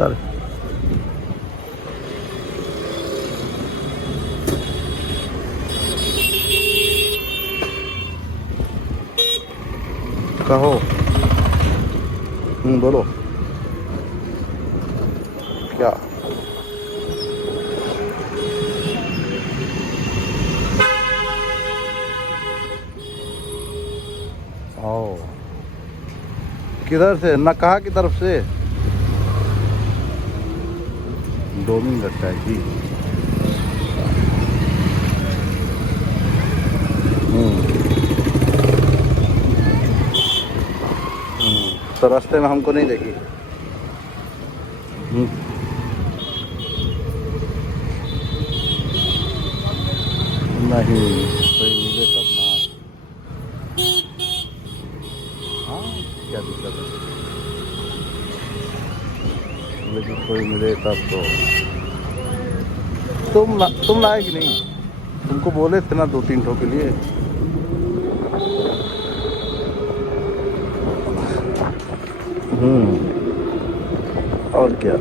चल कहो। बोलो क्या। ओ किधर से नकाहा की तरफ से 2 मिनट लगता है जी। तो रास्ते में हमको नहीं देखी। नहीं कोई मिले तब ना। हाँ क्या दिक्कत है, लेकिन कोई मिले तब तो। तुम लाए कि नहीं, तुमको बोले थे ना 2-3 ठो के लिए। और क्या।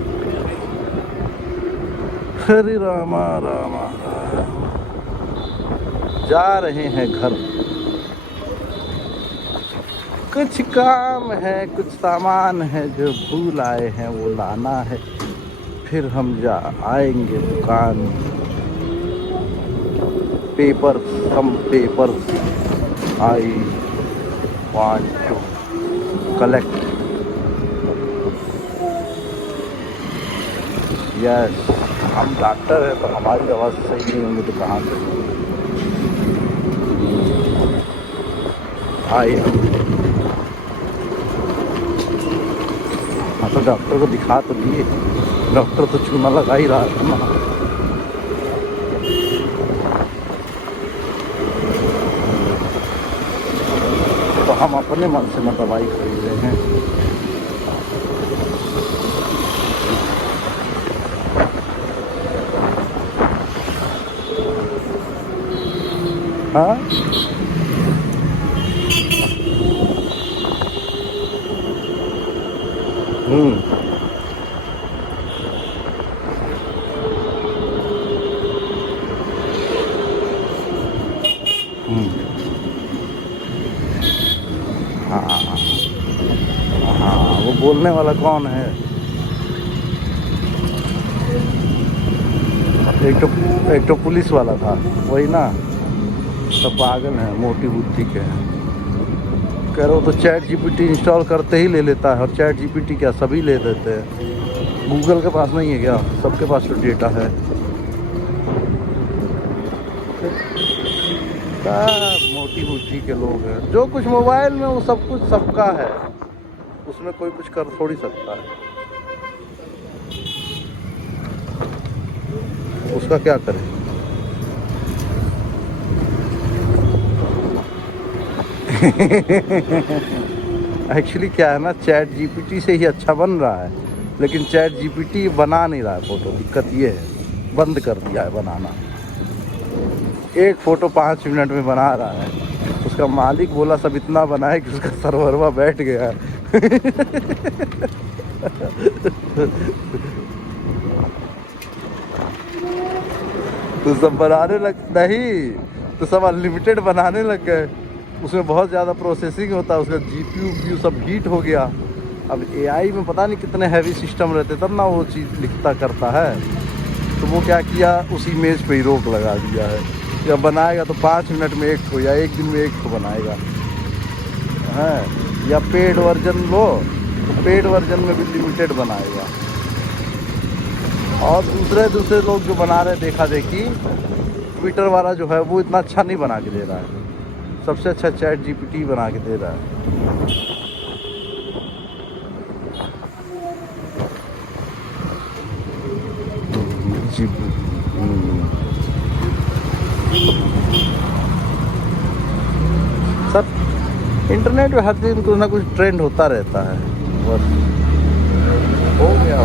हरे रामा रामा जा रहे हैं घर। कुछ काम है, कुछ सामान है जो भूल आए हैं, वो लाना है। फिर हम आएंगे दुकान। Paper some paper I want to collect. Yes हम डॉक्टर हैं तो हमारी आवाज़ सही नहीं होंगी तो कहाँ से आए हम। हाँ तो डॉक्टर को दिखा तो दिए, डॉक्टर तो चूना लगा ही रहा था ना। तो हम अपने मन से न दवाई खरीद रहे हैं। हाँ हाँ हाँ वो बोलने वाला कौन है। एक तो पुलिस वाला था वही ना, सब पागल है, मोटी बुद्धि के हैं। कह रहे हो तो चैट जीपीटी इंस्टॉल करते ही ले लेता है, और चैट जीपीटी क्या सभी ले देते हैं। गूगल के पास नहीं है क्या, सबके पास तो डेटा है। मोटी बुद्धि के लोग हैं, जो कुछ मोबाइल में वो सब कुछ सबका है, उसमें कोई कुछ कर थोड़ी सकता है। उसका क्या करें। एक्चुअली क्या है ना, चैट जीपीटी से ही अच्छा बन रहा है, लेकिन चैट जीपीटी बना नहीं रहा है फ़ोटो। दिक्कत ये है, बंद कर दिया है बनाना। एक फ़ोटो 5 मिनट में बना रहा है। उसका मालिक बोला सब इतना बनाए कि उसका सर्वरवा बैठ गया है। तो सब बनाने लग नहीं, तो सब अनलिमिटेड बनाने लग गए। उसमें बहुत ज़्यादा प्रोसेसिंग होता है, उसका जीपीयू सब हीट हो गया। अब एआई में पता नहीं कितने हैवी सिस्टम रहते तब ना वो चीज़ लिखता करता है। तो वो क्या किया, उस इमेज पे ही रोक लगा दिया है। या बनाएगा तो 5 मिनट में एक ठो या एक दिन में एक ठो बनाएगा है। या पेड वर्जन लो तो पेड वर्जन में भी लिमिटेड बनाएगा। और दूसरे लोग जो बना रहे देखा देखी, ट्विटर वाला जो है वो इतना अच्छा नहीं बना के दे रहा है। सबसे अच्छा चैट जीपीटी बना के दे रहा है। सब इंटरनेट पे हर दिन कुछ ना कुछ ट्रेंड होता रहता है। बस हो गया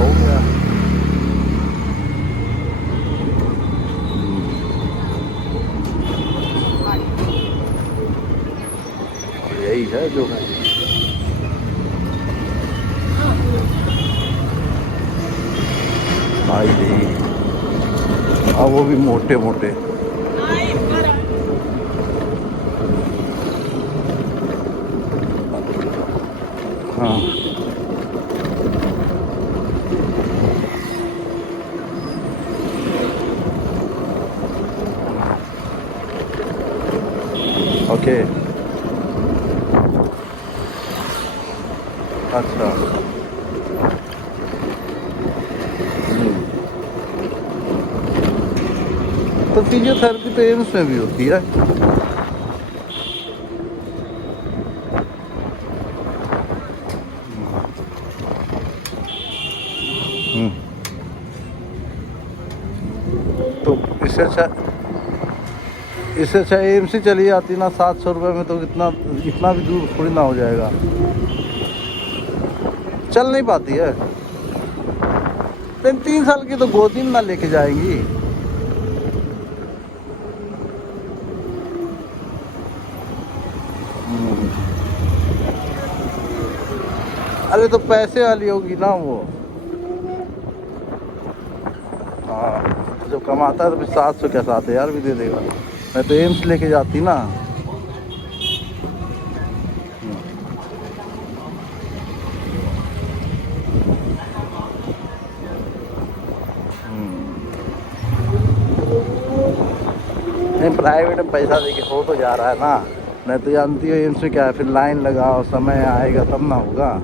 यही है जो है। आई रे, और वो भी मोटे मोटे। हाँ ओके। अच्छा तो फिजियोथेरेपी तो एम्स में भी होती है। हम्म, तो इससे अच्छा एम्स ही चली जाती ना, 700 रुपये में तो इतना इतना भी दूर थोड़ी ना हो जाएगा। चल नहीं पाती है, लेकिन 3 साल की तो गोदी में ना लेके जाएंगी। अरे तो पैसे वाली होगी ना वो। हाँ, जब कमाता है तो फिर 700 क्या 7,000 भी दे देगा। मैं तो एम्स लेके जाती ना। नहीं, प्राइवेट में पैसा दे के हो तो जा रहा है ना। मैं तो जानती हूँ एम्स में क्या है, फिर लाइन लगाओ, समय आएगा तब ना होगा।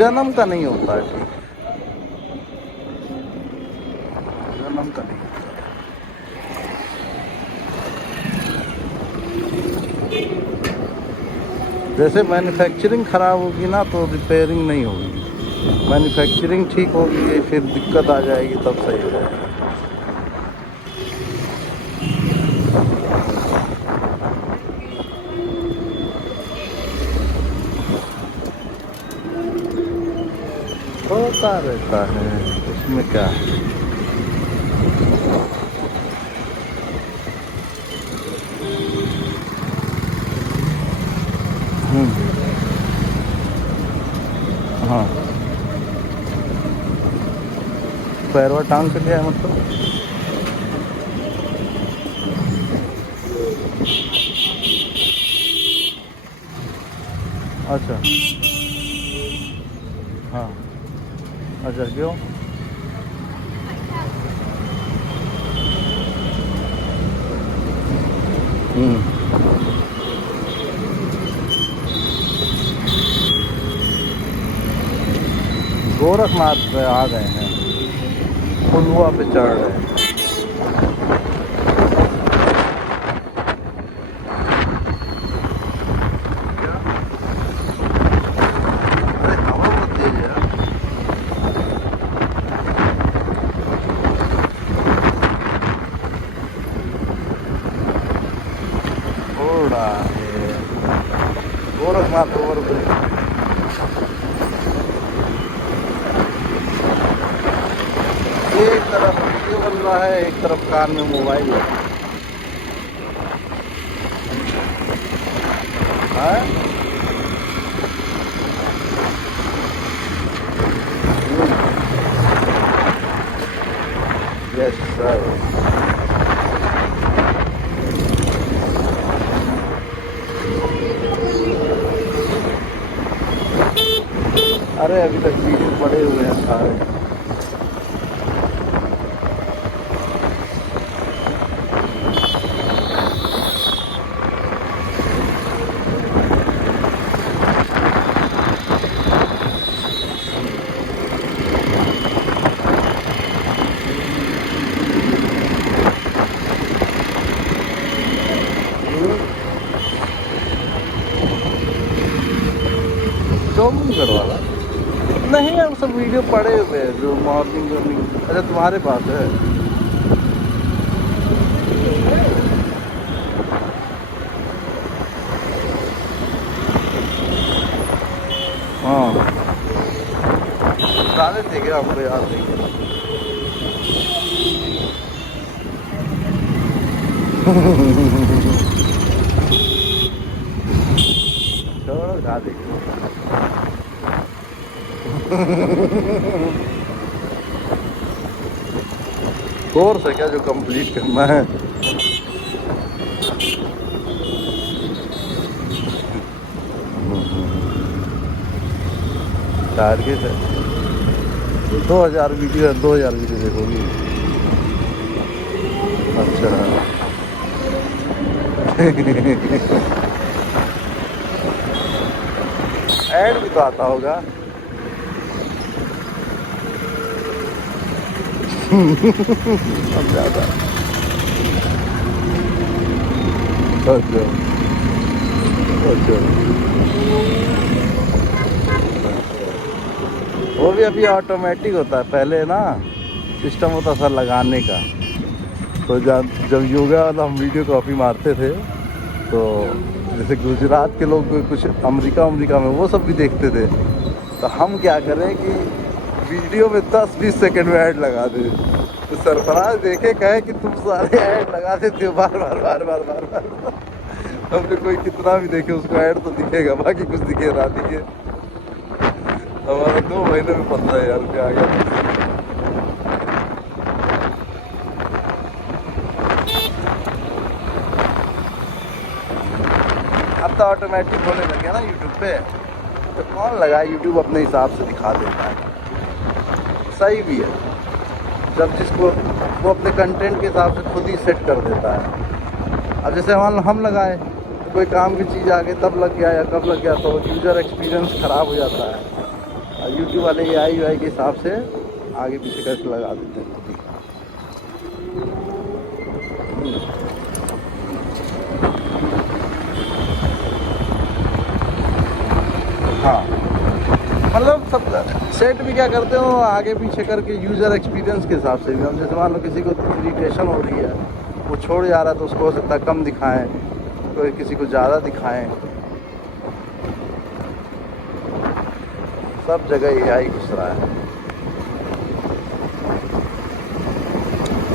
जन्म का नहीं होता है ठीक, जन्म का नहीं। जैसे मैन्युफैक्चरिंग ख़राब होगी ना तो रिपेयरिंग नहीं होगी, मैन्युफैक्चरिंग ठीक होगी फिर दिक्कत आ जाएगी तब सही हो जाएगा। होता रहता है, उसमें क्या है। हाँ, पैरवा टांग से गया मतलब। अच्छा हाँ, अच्छा क्यों? गोरखनाथ पे आ गए हैं, पुलवा पे चढ़ रहे हैं। अरे हवा बहुत तेज है यार। उड़ रहा है गोरखनाथ ओवर ब्रिज। एक तरफ वीडियो बन रहा है, एक तरफ कान में मोबाइल है। Yes sir. अरे अभी तक वीडियो पड़े हुए हैं सारे। चौमुंगढ़ वाला नहीं है, वो सब वीडियो पड़े हुए हैं जो मॉर्निंग वॉर्निंग। अच्छा तुम्हारे पास है? हाँ, सारे थे क्या? हमको याद नहीं है। छोड़ो गाड़ी। कोर्स है क्या जो कंप्लीट करना है? टारगेट है 2000 वीडियो है, 2000 वीडियो देखोगी? अच्छा। ऐड भी तो आता होगा। अब ज़्यादा। अच्छा अच्छा। वो भी अभी ऑटोमेटिक होता है, पहले ना सिस्टम होता था लगाने का। तो जब योगा वाला हम वीडियो कॉपी मारते थे, तो जैसे गुजरात के लोग कुछ अमेरिका में वो सब भी देखते थे, तो हम क्या करें कि वीडियो में 10-20 सेकंड में ऐड लगा दे। तो सरफराज देखे कहे कि तुम सारे ऐड लगा देते हो बार बार बार बार बार बार। हमने कोई कितना भी देखे उसको ऐड तो दिखेगा, बाकी कुछ दिखे ना दिखे। हमारा 2 महीने में 15,000 रुपया आ गया। अब तो ऑटोमेटिक होने लग गया ना यूट्यूब पे, तो कौन लगा, यूट्यूब अपने हिसाब से दिखा देता है। सही भी है, जब जिसको वो अपने कंटेंट के हिसाब से खुद ही सेट कर देता है। अब जैसे हम लगाए तो कोई काम की चीज़ आ गई तब लग गया या कब लग गया, तो यूज़र एक्सपीरियंस ख़राब हो जाता है। और यूट्यूब वाले AI के हिसाब से आगे पीछे करके लगा देते हैं खुद ही। हाँ, मतलब सब सेट भी क्या करते हो आगे पीछे करके यूज़र एक्सपीरियंस के हिसाब से भी। हम जैसे मान लो किसी को इरिटेशन हो रही है, वो छोड़ जा रहा है, तो उसको हो सकता है कम दिखाएं, कोई किसी को ज़्यादा दिखाएं। सब जगह AI घुस रहा है।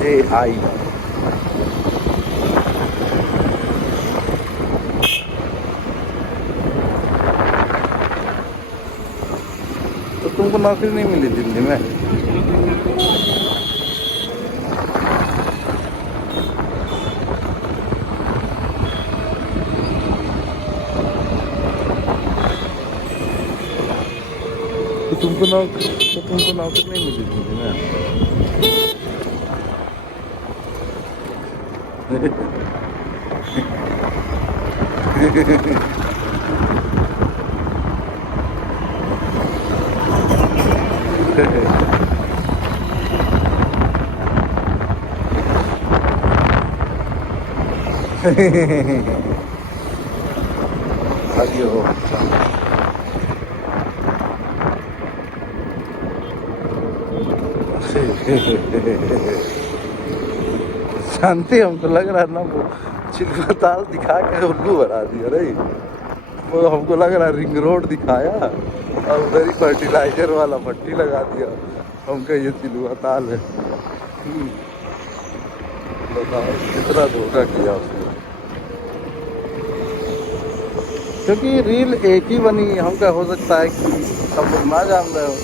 AI तो तुमको नौकरी नहीं मिली दिल्ली में? तो तुमको नौकरी नहीं मिली दिल्ली में? हरिओ शांति, हमको लग रहा है ना वो चिल्ला ताल दिखा के उल्लू बना दिया रे। वो हमको लग रहा है रिंग रोड दिखाया और उधर ही फर्टिलाइजर वाला भट्टी लगा दिया। हमका ये चिल्ला ताल है। बताओ कितना धोखा किया उसने। क्योंकि रील एक ही बनी, हमका हो सकता है कि सब लोग ना जान रहे हो।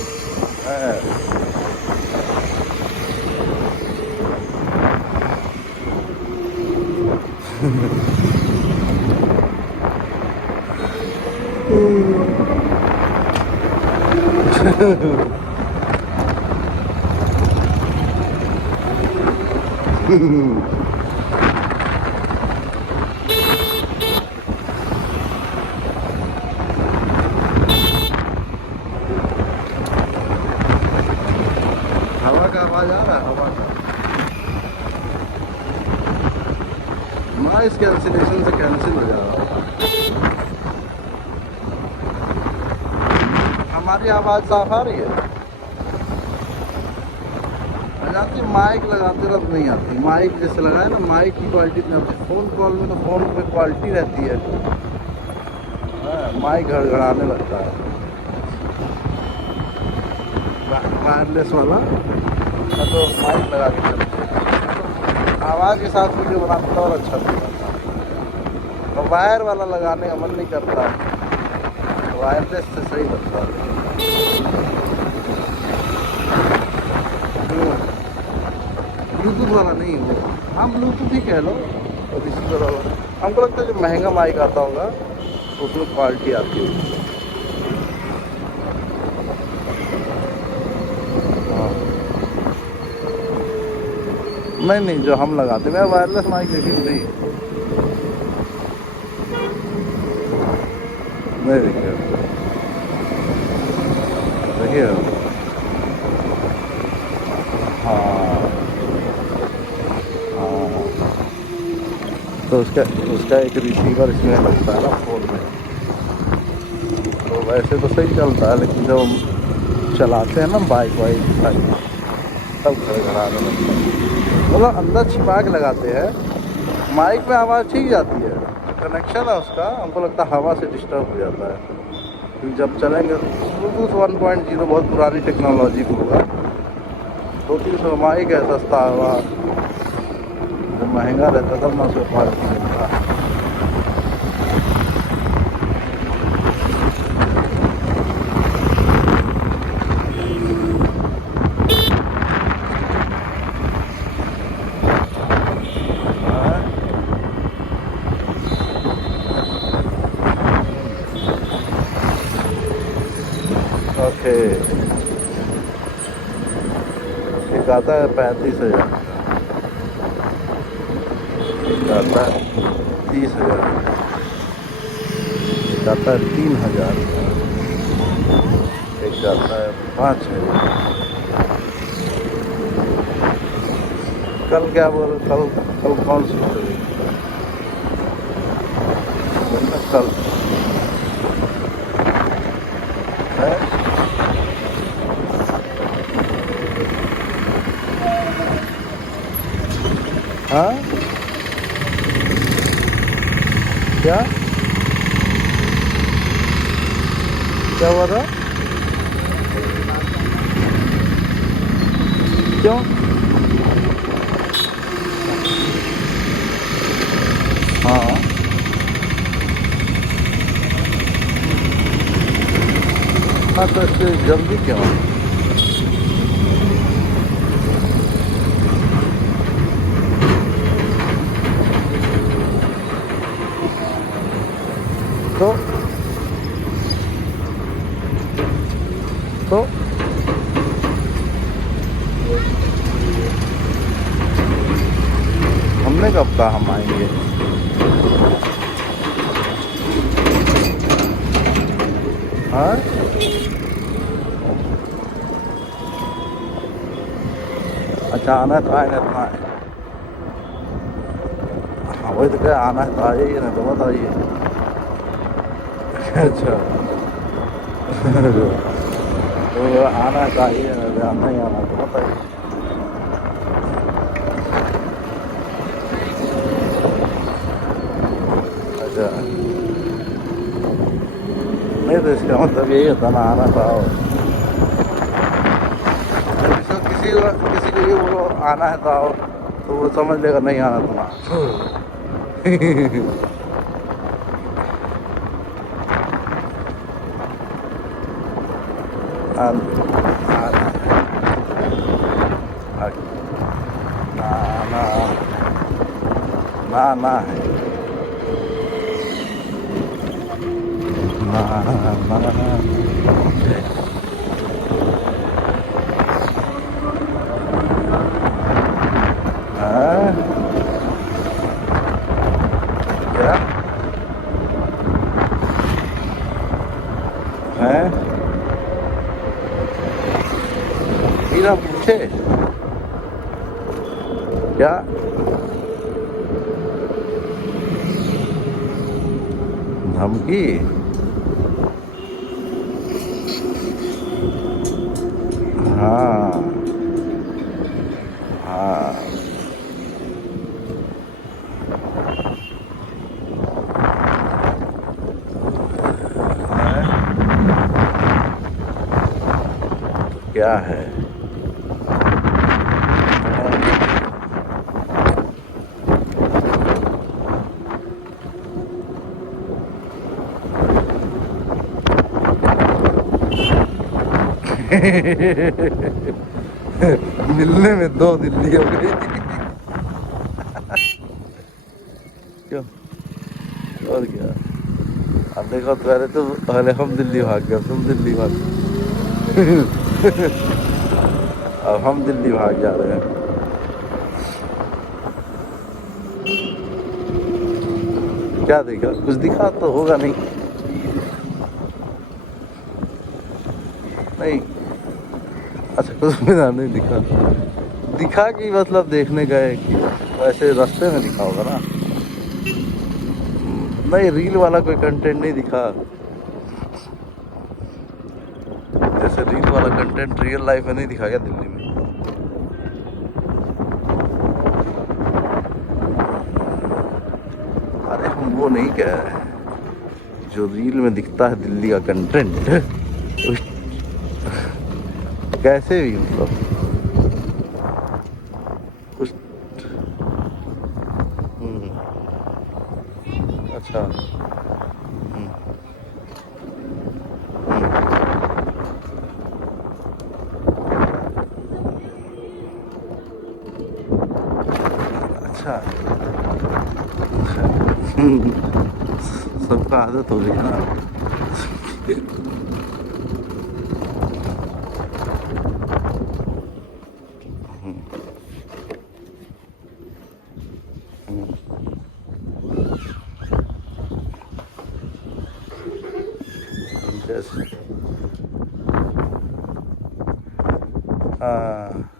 हवा का आवाज आ रहा है, हवा का नॉइस कैंसिलेशन से कैंसिल हो जा रहा है। हमारी आवाज साफ आ रही है? जाती माइक लगाते रह नहीं आती। माइक जैसे लगाए ना, माइक की क्वालिटी नहीं आती। फ़ोन कॉल में तो फ़ोन पे क्वालिटी रहती है, माइक गड़गड़ाने लगता है। वायरलेस वाला तो माइक लगा के चलते हैं। आवाज़ के साथ वीडियो बनाता तो और अच्छा लगता है। वायर वाला लगाने का मन नहीं करता, वायरलेस से सही लगता है। ब्लूटूथ वाला नहीं वो, हाँ ब्लूटूथ ही कह लो, और रिसीवर वाला। हमको लगता है जो महंगा माइक आता होगा तो उसमें क्वालिटी आती होगी। हाँ नहीं नहीं, जो हम लगाते हैं, मैं वायरलेस माइक देखी नहीं, नहीं देखिए देखिए। हाँ हाँ, तो उसका एक रिसीवर इसमें लगता है ना फ़ोन में, तो वैसे तो सही चलता है, लेकिन जब हम चलाते हैं ना बाइक वाइक तब घड़घड़ाने लगता है। मतलब अंदर छिपा के लगाते हैं, माइक में आवाज़ ठीक जाती है, जो कनेक्शन है उसका हमको लगता है हवा से डिस्टर्ब हो जाता है। क्योंकि जब चलेंगे ब्लूटूथ 1.0 बहुत पुरानी टेक्नोलॉजी को होगा, 200-300 माइक है सस्ता हुआ, जो महंगा रहता तब ना उसको क्वालिटी मिलता। ओके, एक आता है 35,000, एक आता है 30,000, एक आता है 3,000, एक आता है 5,000। कल क्या बोल, कल कल कौन सी होगी? कल है, हाँ क्या क्या हुआ था? क्यों? हाँ हाँ, तो इससे जल्दी क्यों? तो तो हमने कब कहा हम आएंगे? हाँ अच्छा, आना है तो आए, नहीं तो ना आए। हाँ वही तो क्या, आना है तो आइए, नहीं तो मत आइए। अच्छा तो आना है तो आइए, नहीं आना तो मत आइए। अच्छा नहीं, तो इसका मतलब यही होता ना, आना तो आओ। किसी को ये बोलो आना है तो आओ, तो वो समझ लेगा नहीं आना तो ना। ना ना ना है, ना क्या है? बिना पूछे क्या? धमकी? हाँ हाँ क्या है? मिलने में 2 दिल्ली हो गई। क्यों? और क्या? अब देखो पहले हम दिल्ली भाग गए, तुम दिल्ली भाग अब हम दिल्ली भाग जा रहे हैं। क्या देखा? कुछ दिखा तो होगा नहीं। नहीं, अच्छा कुछ भी नहीं दिखा। दिखा कि मतलब देखने गए कि वैसे रास्ते में दिखा होगा ना। नहीं, रील वाला कोई कंटेंट नहीं दिखा। जैसे रील वाला कंटेंट रियल लाइफ में नहीं दिखा गया दिल्ली में। अरे हम वो नहीं कह रहे जो रील में दिखता है दिल्ली का कंटेंट। कैसे भी मतलब कुछ। अच्छा। अच्छा। सबका आदत हो गई है ना। जैसे हाँ